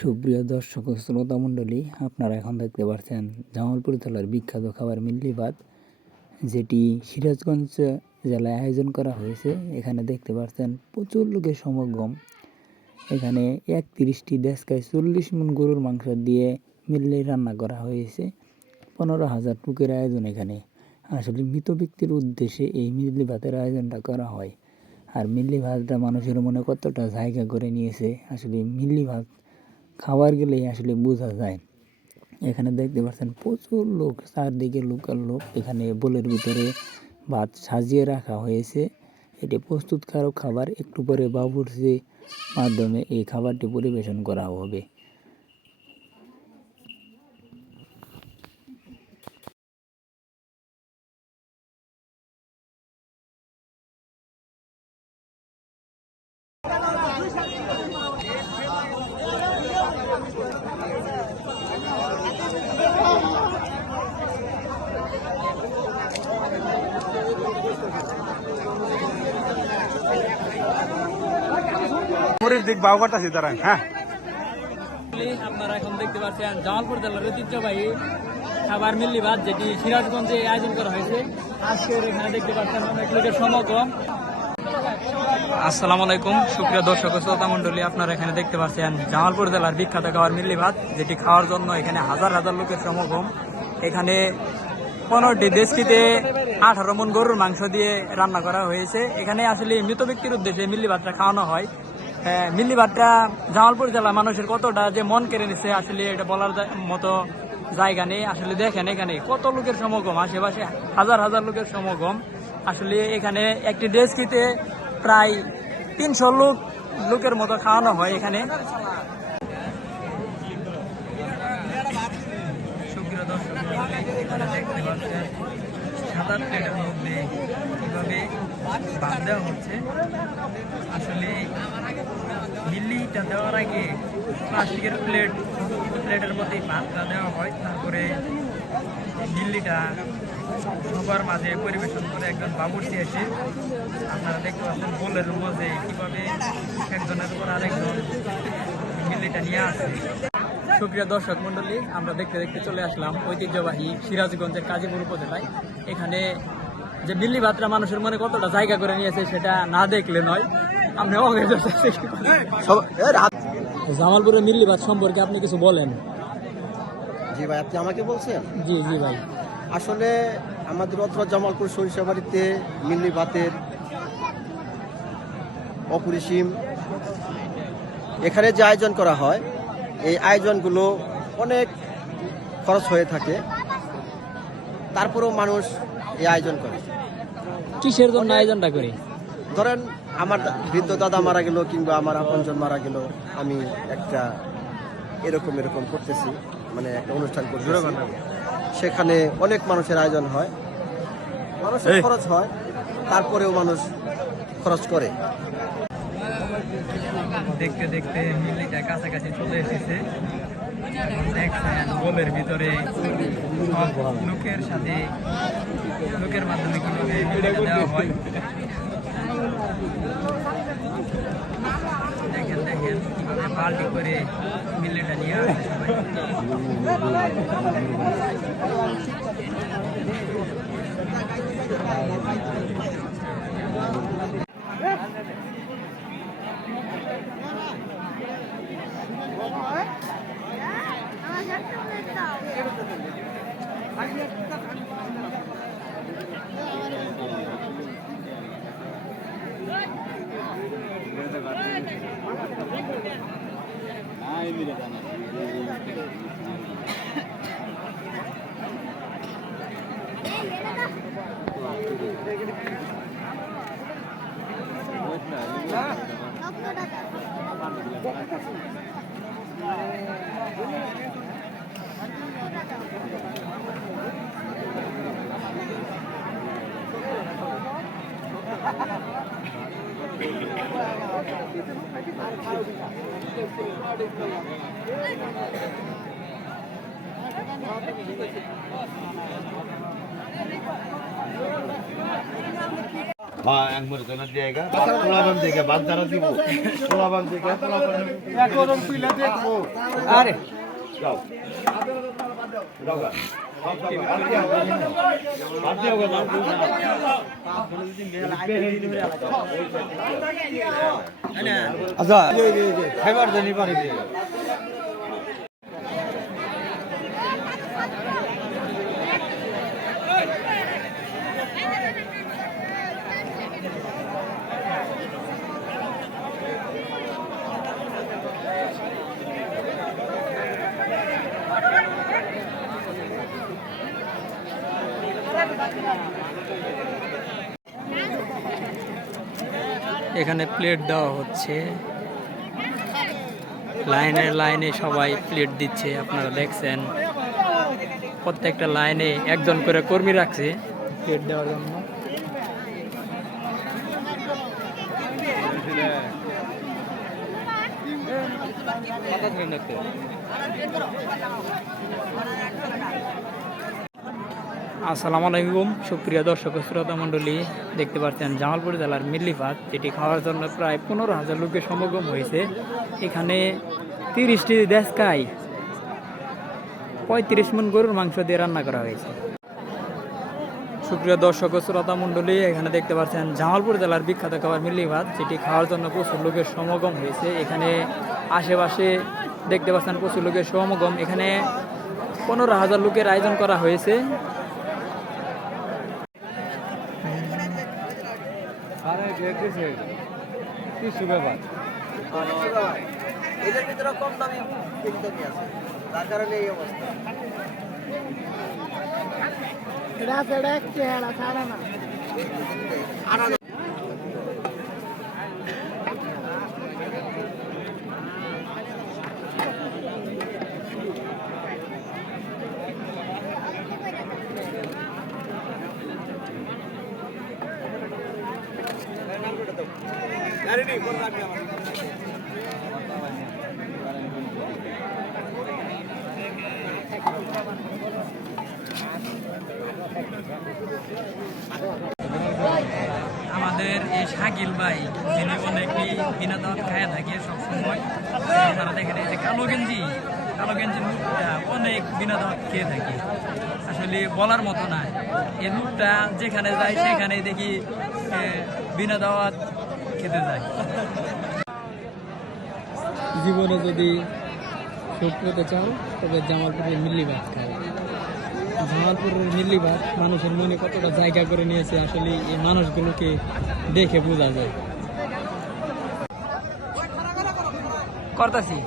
সুপ্রিয় দর্শক ও শ্রোতা মণ্ডলী, আপনারা এখন দেখতে পাচ্ছেন জামালপুর জেলার বিখ্যাত খাবার মিল্লি ভাত, যেটি সিরাজগঞ্জ জেলায় আয়োজন করা হয়েছে। এখানে দেখতে পাচ্ছেন প্রচুর লোকের সমাগম। এখানে 31টি ডেস্কায় 40 মণ গরুর মাংস দিয়ে মিল্লি রান্না করা হয়েছে। 15,000 লোকের আয়োজন। এখানে আসলে মৃত ব্যক্তির উদ্দেশ্যে এই মিল্লি ভাতের আয়োজনটা করা হয়। আর মিল্লি ভাতটা মানুষের মনে কতটা জায়গা করে নিয়েছে, আসলে মিল্লি ভাত খাবার গেলেই আসলে বোঝা যায়। এখানে দেখতে পাচ্ছেন প্রচুর লোক, চারদিকে লোকাল লোক। এখানে বোলের ভিতরে ভাত সাজিয়ে রাখা হয়েছে। এটি প্রস্তুতকারক খাবার। একটু পরে বাবুর্চির মাধ্যমে এই খাবারটি পরিবেশন করা হবে। আপনারা এখন দেখতে পাচ্ছেন জামালপুর জেলার ঐতিহ্যবাহী খাবার মিল্লি ভাত, যেটি সিরাজগঞ্জে আয়োজন করা হয়েছে। আজকের এখানে দেখতে পাচ্ছেন অনেক লোকের সমাগম। আসসালামু আলাইকুম সুপ্রিয় দর্শক ও শ্রোতা মণ্ডলী, আপনারা এখানে দেখতে পাচ্ছেন জামালপুর জেলার বিখ্যাত খাবার মিল্লি ভাত, যেটি খাওয়ার জন্য এখানে হাজার হাজার লোকের সমাগম। এখানে 15টি দেশটিতে 18 মণ গরুর মাংস দিয়ে রান্না করা হয়েছে। এখানে আসলে মৃত ব্যক্তির উদ্দেশ্যে মিল্লি ভাতটা খাওয়ানো হয়। মিল্লি ভাতটা জামালপুর জেলার মানুষের কতটা যে মন কেড়ে নিচ্ছে, আসলে এটা বলার মতো জায়গা নেই। আসলে দেখেন এখানে কত লোকের সমাগম, আশেপাশে হাজার হাজার লোকের সমাগম। আসলে এখানে একটি ডেস্কিতে প্রায় 300 লোকের মতো খাওয়ানো হয়। এখানে সাদা প্লেটের মধ্যে কিভাবে ভাত দেওয়া হচ্ছে। আসলে মিল্লিটা দেওয়ার আগে প্লাস্টিকের প্লেটের মধ্যে ভাতটা দেওয়া হয়। তারপরে মিল্লিটা সবার মাঝে পরিবেশন করে একজন বাবুর্চি এসে, আপনারা দেখতে পাচ্ছেন বোলের মধ্যে কিভাবে একজনের উপর আরেকজন মিল্লিটা নিয়ে আসে। সুপ্রিয় দর্শক মণ্ডলী, আমরা দেখতে দেখতে চলে আসলাম ঐতিহ্যবাহী সিরাজগঞ্জের কাজীপুর উপজেলায়। এখানে যে মিল্লি ভাতটা মানুষের মনে কতটা জায়গা করে নিয়েছে সেটা না দেখলে নয়। আপনি জামালপুরের মিল্লি ভাত সম্পর্কে আপনি কিছু বলেন। জি ভাই, আপনি আমাকে বলছেন? জি জি ভাই। আসলে আমাদের অত্র জামালপুর সরিষাবাড়িতে মিল্লি ভাতের অপরিসীম এখানে যে আয়োজন করা হয়, এই আয়োজনগুলো অনেক খরচ হয়ে থাকে, তারপরেও মানুষ এই আয়োজন করে। কিসের জন্য আয়োজনটা করি? ধরেন আমার বৃদ্ধ দাদা মারা গেল কিংবা আমার আপনজন মারা গেল, আমি একটা এরকম করতেছি, মানে একটা অনুষ্ঠান করতেছি, সেখানে অনেক মানুষের আয়োজন হয়, মানুষের খরচ হয়, তারপরেও মানুষ খরচ করে। দেখতে দেখতে মিল্লিটা কাছাকাছি চলে এসেছে। গোলের ভিতরে লোকের সাথে লোকের মাধ্যমে কিভাবে মিল্লিটা দেওয়া হয়। দেখেন কিভাবে বাল্টি করে মিল্লিটা নিয়ে আসে হ্যাঁ এক মরে তো না জায়গা পোলাবান থেকে বাদ দ্বারা দিব পোলাবান থেকে একদম পিলা দেখবো আরে যাও যাও গা বাদ দিও গা আচ্ছা খাইবার জানি পারিবে এখানে প্লেট দেওয়া হচ্ছে, লাইনে লাইনে সবাই প্লেট দিচ্ছে। আপনারা দেখছেন প্রত্যেকটা লাইনে একজন করে কর্মী রাখছে প্লেট দেওয়ার জন্য। আসসালামু আলাইকুম সুপ্রিয় দর্শক শ্রোতা মণ্ডলী, দেখতে পাচ্ছেন জামালপুর জেলার মিল্লি ভাত, যেটি খাওয়ার জন্য প্রায় 15,000 লোকের সমাগম হয়েছে। এখানে 30টি দেশকায় 35 মণ গরুর মাংস দিয়ে রান্না করা হয়েছে। সুপ্রিয় দর্শক শ্রোতা মণ্ডলী, এখানে দেখতে পাচ্ছেন জামালপুর জেলার বিখ্যাত খাবার মিল্লি ভাত, যেটি খাওয়ার জন্য প্রচুর লোকের সমাগম হয়েছে। এখানে আশেপাশে দেখতে পাচ্ছেন প্রচুর লোকের সমাগম। এখানে 15,000 লোকের আয়োজন করা হয়েছে। এদের ভিতরে কম দামি বিরিয়ানি আছে, তার কারণে এই অবস্থা। আমাদের এই শাকিল ভাই, যিনি অনেকেই বিনা দাওয়াত খায়া থাকে সবসময়। আপনারা দেখেন এই যে কালো গেঞ্জি লোকটা অনেক বিনা দাওয়াত খেয়ে থাকে। আসলে বলার মতো না, এই লোকটা যেখানে যায় সেখানে দেখি বিনা দাওয়াত খেতে যায়। জীবনে যদি সুখ পেতে চাও তবে জামালপুরের মিল্লি ভাত খাও। জামালপুরের মিল্লি ভাত মানুষের মনে কতটা জায়গা করে নিয়েছে, আসলে এই মানুষগুলোকে দেখে বোঝা যায়। করতাছি